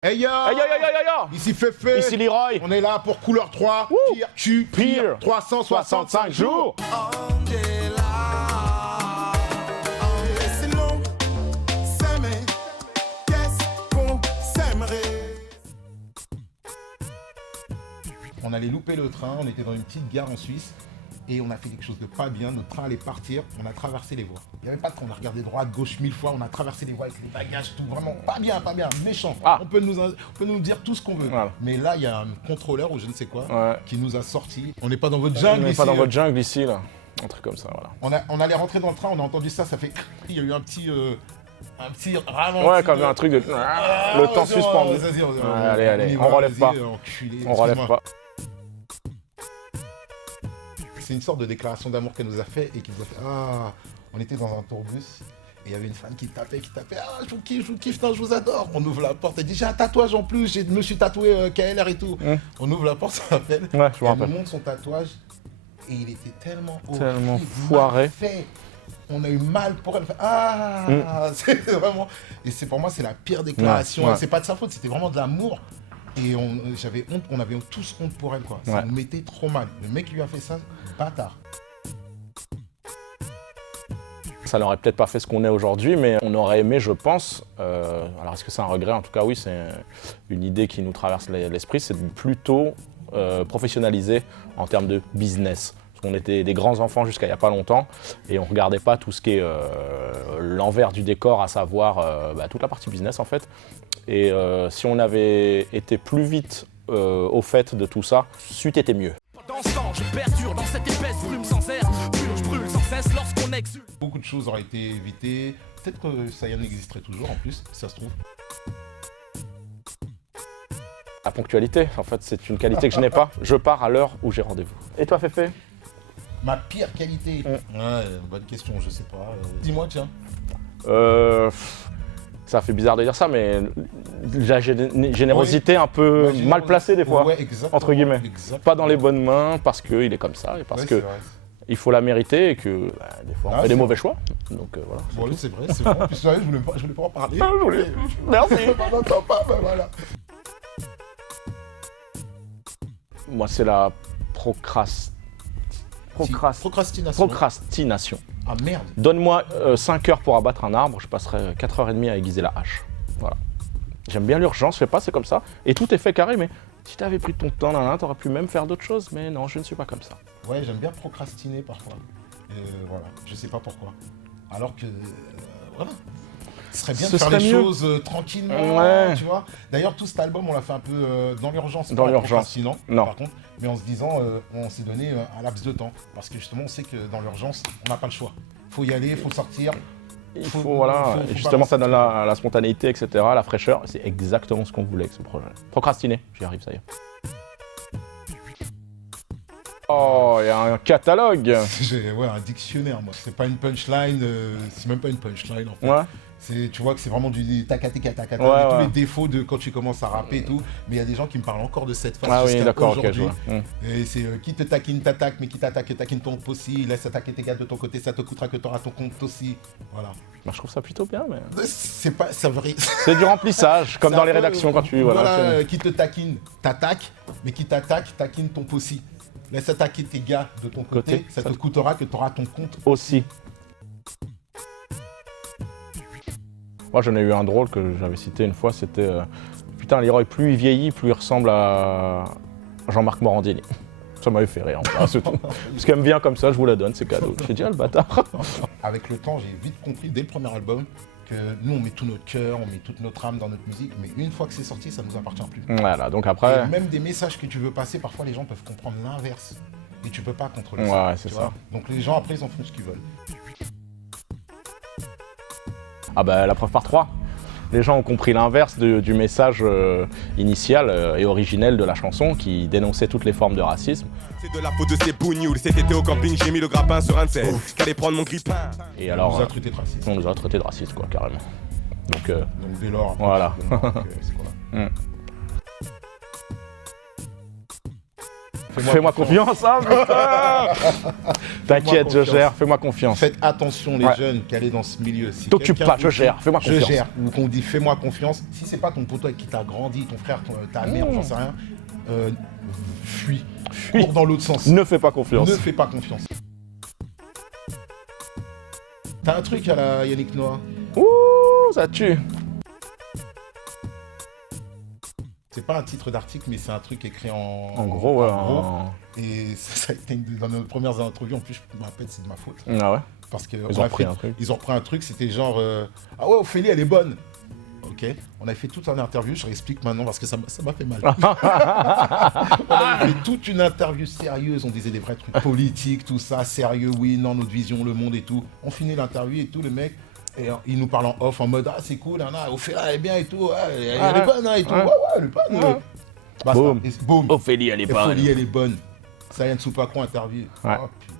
Hey yo, Aïe aïe aïe aïe aïe. Ici Fefe, Ici Leroy. on est là pour Couleur 3, Wouh. pire, tu, pire, 365 jours. C'est long, s'aimer, qu'est-ce qu'on s'aimerait? On allait louper le train, on était dans une petite gare en Suisse et on a fait quelque chose de pas bien, notre train allait partir, on a traversé les voies. Il n'y avait pas de train, on a regardé droite, gauche 1000 fois, on a traversé les voies avec les bagages, tout, vraiment pas bien, méchant. Ah. On peut nous dire tout ce qu'on veut. Voilà. Mais là, il y a un contrôleur ou je ne sais quoi Ouais. qui nous a sorti. On n'est pas dans votre On jungle n'est ici. pas dans votre jungle ici là. Un truc comme ça, voilà. On allait rentrer dans le train, on a entendu ça, ça fait... Il y a eu un petit ralenti. Ouais, comme un truc de. Ah, Le temps vas-y, suspendu. vas-y, Ouais, allez, y on va, relève vas-y, pas. enculé, On relève excuse-moi. pas. C'est une sorte de déclaration d'amour qu'elle nous a fait et qui nous a fait Ah, on était dans un tourbus et il y avait une fan qui tapait, Ah, je vous kiffe, non, je vous adore. On ouvre la porte, elle dit J'ai un tatouage en plus, je me suis tatoué KLR et tout. On ouvre la porte, ça m'appelle. Ouais, je me Elle nous rappelle. montre son tatouage et il était tellement Tellement horrible, foiré. mal fait. On a eu mal pour elle. Ah, c'est vraiment. Et c'est pour moi, c'est la pire déclaration. Ouais, ouais. C'est pas de sa faute, c'était vraiment de l'amour. Et j'avais honte, on avait tous honte pour elle, quoi. Ça Ouais. nous mettait trop mal. Le mec qui lui a fait ça, bâtard. Ça n'aurait peut-être pas fait ce qu'on est aujourd'hui, mais on aurait aimé, je pense. Alors, est-ce que c'est un regret? En tout cas, oui, c'est une idée qui nous traverse l'esprit, c'est de plutôt professionnaliser en termes de business. Parce qu'on était des grands enfants jusqu'à il n'y a pas longtemps et on ne regardait pas tout ce qui est l'envers du décor, à savoir toute la partie business en fait. Et si on avait été plus vite au fait de tout ça, c'eût été mieux. Pendant ce temps, je perdure dans cette épaisse brume sans air. Je brûle sans cesse lorsqu'on exulte. Beaucoup de choses auraient été évitées. Peut-être que ça y en existerait toujours en plus, si ça se trouve. La ponctualité, en fait, c'est une qualité que je n'ai pas. Je pars à l'heure où j'ai rendez-vous. Et toi, Féfé? Ma pire qualité Ouais, bonne question, je sais pas. Dis-moi, tiens. Ça fait bizarre de dire ça, mais la générosité un peu Ouais, mal placée des fois, Ouais, exactement, entre guillemets. exactement. Pas dans les bonnes mains parce qu'il est comme ça et parce Ouais, que c'est vrai. il faut la mériter et que des fois on Ah, fait des c'est mauvais choix. Donc voilà. Bon, oui, c'est vrai, c'est vrai. En plus, je voulais pas en parler. Ah, je voulais. Merci. On n'entend pas, ben voilà. Moi, c'est la procrastination. Ah merde. Donne-moi 5 heures pour abattre un arbre, je passerai 4h30 à aiguiser la hache. Voilà. J'aime bien l'urgence, je sais pas, c'est comme ça. Et tout est fait carré, mais si t'avais pris ton temps, t'aurais pu même faire d'autres choses. Mais non, je ne suis pas comme ça. Ouais, j'aime bien procrastiner parfois. Voilà, je sais pas pourquoi. Alors que, voilà. Ce serait bien Ce de faire serait les mieux. choses tranquillement, Ouais. tu vois. D'ailleurs, tout cet album, on l'a fait un peu dans l'urgence. Dans pas en l'urgence. procrastinant, Non. Par contre, mais en se disant, on s'est donné un laps de temps. Parce que justement, on sait que dans l'urgence, on n'a pas le choix. Faut y aller, faut sortir. Il Faut- faut, voilà. faut Et pas justement, ça donne rester- la spontanéité, etc., la fraîcheur. C'est exactement ce qu'on voulait avec ce projet. Procrastiner, j'y arrive, ça y est. Oh, il y a un catalogue. J'ai un dictionnaire, moi. C'est pas une punchline, c'est même pas une punchline en fait. Ouais. Tu vois que c'est vraiment du tacataka, Ouais, tous ouais. les défauts de quand tu commences à rapper et tout. Mais il y a des gens qui me parlent encore de cette phase Ah oui, jusqu'à d'accord, ok, aujourd'hui. je vois. Et c'est qui te taquine, t'attaque, mais qui t'attaque, taquine ton aussi. Laisse attaquer tes gars de ton côté, ça te coûtera que t'auras ton compte aussi. Voilà. Bah, je trouve ça plutôt bien, mais. C'est pas, ça veut rien. C'est du remplissage, comme C'est dans un les peu, rédactions quand tu. Voilà, qui te taquine, t'attaque, mais qui t'attaque, taquine ton possi. Laisse attaquer tes gars de ton côté, ça te coûtera que t'auras ton compte. Aussi. Moi, j'en ai eu un drôle que j'avais cité une fois, c'était putain, Leroy, plus il vieillit, plus il ressemble à Jean-Marc Morandini. Ça m'avait fait rire, enfin, c'est tout. Parce qu'elle me vient comme ça, je vous la donne, c'est cadeau. J'ai dit, ah le bâtard. Avec le temps, j'ai vite compris dès le premier album que nous, on met tout notre cœur, on met toute notre âme dans notre musique, mais une fois que c'est sorti, ça nous appartient plus. Voilà, donc après. Et même des messages que tu veux passer, parfois les gens peuvent comprendre l'inverse. Et tu peux pas contrôler Ouais, ça. c'est tu ça. vois. Donc les gens, après, ils en font ce qu'ils veulent. Ah bah la preuve par 3. Les gens ont compris l'inverse du message initial et originel de la chanson qui dénonçait toutes les formes de racisme. C'est de la faute de ces bougnoules. Cet été au camping, j'ai mis le grappin sur un de ces. Qu'allait prendre mon grippin. Et On alors, nous a traités de racistes. on nous a traités de racistes, quoi, carrément. Donc, Donc dès lors, après, Voilà. je me demande que c'est quoi. Fais-moi confiance, hein, putain. T'inquiète, je confiance. gère, fais-moi confiance. Faites attention les Ouais. jeunes qui allaient dans ce milieu. Si T'occupe quelqu'un pas, je vous gère, dit, fais-moi confiance. Je gère, ou qu'on dit fais-moi confiance, si c'est pas ton poteau avec qui t'as grandi, ton frère, ta mère, j'en sais rien, fuis. Cours dans l'autre sens. Ne fais pas confiance. Ne fais pas confiance. T'as un truc à la Yannick Noah. Ouh, ça tue. C'est pas un titre d'article, mais c'est un truc écrit En gros, ouais. Et ça a été dans nos premières interviews. En plus, je me rappelle, c'est de ma faute. Ah ouais. Parce que Ils ont repris un truc. Ils ont repris un truc, c'était genre ah ouais, Ophélie, elle est bonne. Ok, on avait fait toute une interview, je réexplique maintenant parce que ça m'a fait mal. On avait fait toute une interview sérieuse, on disait des vrais trucs politiques, tout ça, sérieux, oui, non, notre vision, le monde et tout. On finit l'interview et tout, le mec, et il nous parle en off en mode ah c'est cool, Ophélie elle est bien et tout, elle est bonne et tout, ouais, elle est bonne. Ouais. Basta. Boum. Et boum. Ophélie, elle est bonne. Ophélie, elle est bonne. Sayan Soupacron interview. Ouais. Oh, putain.